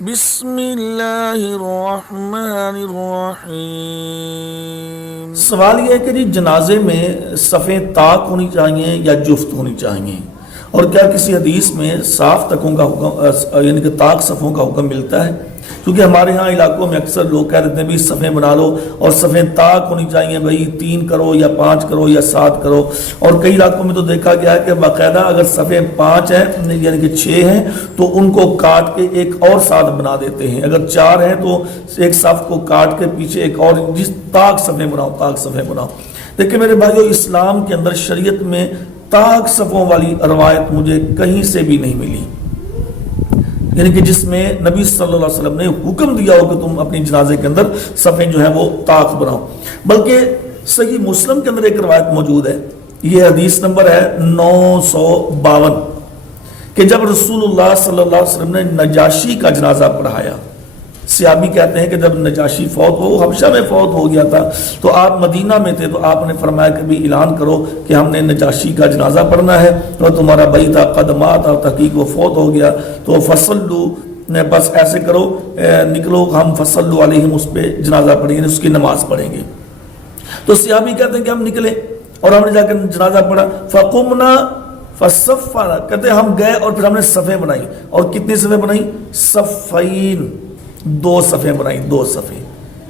بسم اللہ الرحمن الرحیم۔ سوال یہ ہے کہ جی جنازے میں صفیں طاق ہونی چاہیے یا جفت ہونی چاہیے، اور کیا کسی حدیث میں صاف تکوں کا حکم یعنی کہ طاق صفوں کا حکم ملتا ہے؟ کیونکہ ہمارے ہاں علاقوں میں اکثر لوگ کہہ دیتے ہیں بھی صفیں بنا لو اور صفیں طاق ہونی چاہیے، بھائی 3 کرو یا 5 کرو یا 7 کرو، اور کئی علاقوں میں تو دیکھا گیا ہے کہ باقاعدہ اگر صفیں 5 ہیں یعنی کہ 6 ہیں تو ان کو کاٹ کے ایک اور 7 بنا دیتے ہیں، اگر 4 ہیں تو ایک صف کو کاٹ کے پیچھے ایک اور جس طاق صفیں بناؤ، طاق صفیں بناؤ۔ دیکھیں میرے بھائیو، اسلام کے اندر شریعت میں طاق صفوں والی روایت مجھے کہیں سے بھی نہیں ملی، یعنی کہ جس میں نبی صلی اللہ علیہ وسلم نے حکم دیا ہو کہ تم اپنی جنازے کے اندر صفیں جو ہیں وہ طاق بناؤ۔ بلکہ صحیح مسلم کے اندر ایک روایت موجود ہے، یہ حدیث نمبر ہے 952، کہ جب رسول اللہ صلی اللہ علیہ وسلم نے نجاشی کا جنازہ پڑھایا، صحابی کہتے ہیں کہ جب نجاشی فوت ہو، وہ حبشہ میں فوت ہو گیا تھا، تو آپ مدینہ میں تھے، تو آپ نے فرمایا کہ بھی اعلان کرو کہ ہم نے نجاشی کا جنازہ پڑھنا ہے، تو تمہارا بھائی تھا قدمات اور تحقیق وہ فوت ہو گیا، تو فصلو بس ایسے کرو، نکلو ہم فصلو علیہم، اس پہ جنازہ پڑھیں گے، اس کی نماز پڑھیں گے۔ تو صحابی کہتے ہیں کہ ہم نکلے اور ہم نے جا کر جنازہ پڑھا، فقمنا فصفنا، کہتے ہیں ہم گئے اور پھر ہم نے صفیں بنائی، اور کتنی صفیں بنائی؟ صفین، 2 صفیں بنائی، 2 صفیں۔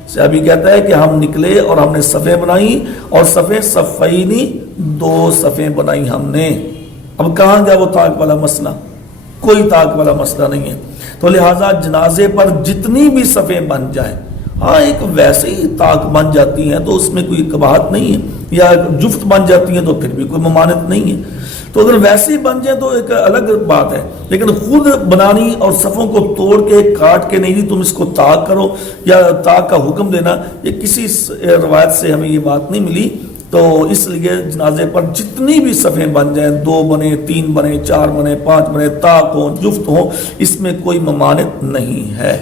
صحابی کہتا ہے کہ ہم نکلے اور ہم نے صفیں بنائی، اور صفیں صفینی، 2 صفیں بنائی ہم نے۔ اب کہاں گیا وہ طاق والا مسئلہ؟ کوئی طاق والا مسئلہ نہیں ہے۔ تو لہٰذا جنازے پر جتنی بھی صفیں بن جائیں، ہاں ایک ویسے ہی طاق بن جاتی ہیں تو اس میں کوئی قباحت نہیں ہے، یا جفت بن جاتی ہیں تو پھر بھی کوئی ممانعت نہیں ہے، تو اگر ویسے ہی بن جائیں تو ایک الگ بات ہے، لیکن خود بنانی اور صفوں کو توڑ کے کاٹ کے نہیں تم اس کو طاق کرو یا طاق کا حکم دینا، یہ کسی روایت سے ہمیں یہ بات نہیں ملی۔ تو اس لیے جنازے پر جتنی بھی صفیں بن جائیں، 2 بنے، 3 بنے، 4 بنے، 5 بنے، طاق ہوں، جفت ہوں، اس میں کوئی ممانعت نہیں ہے۔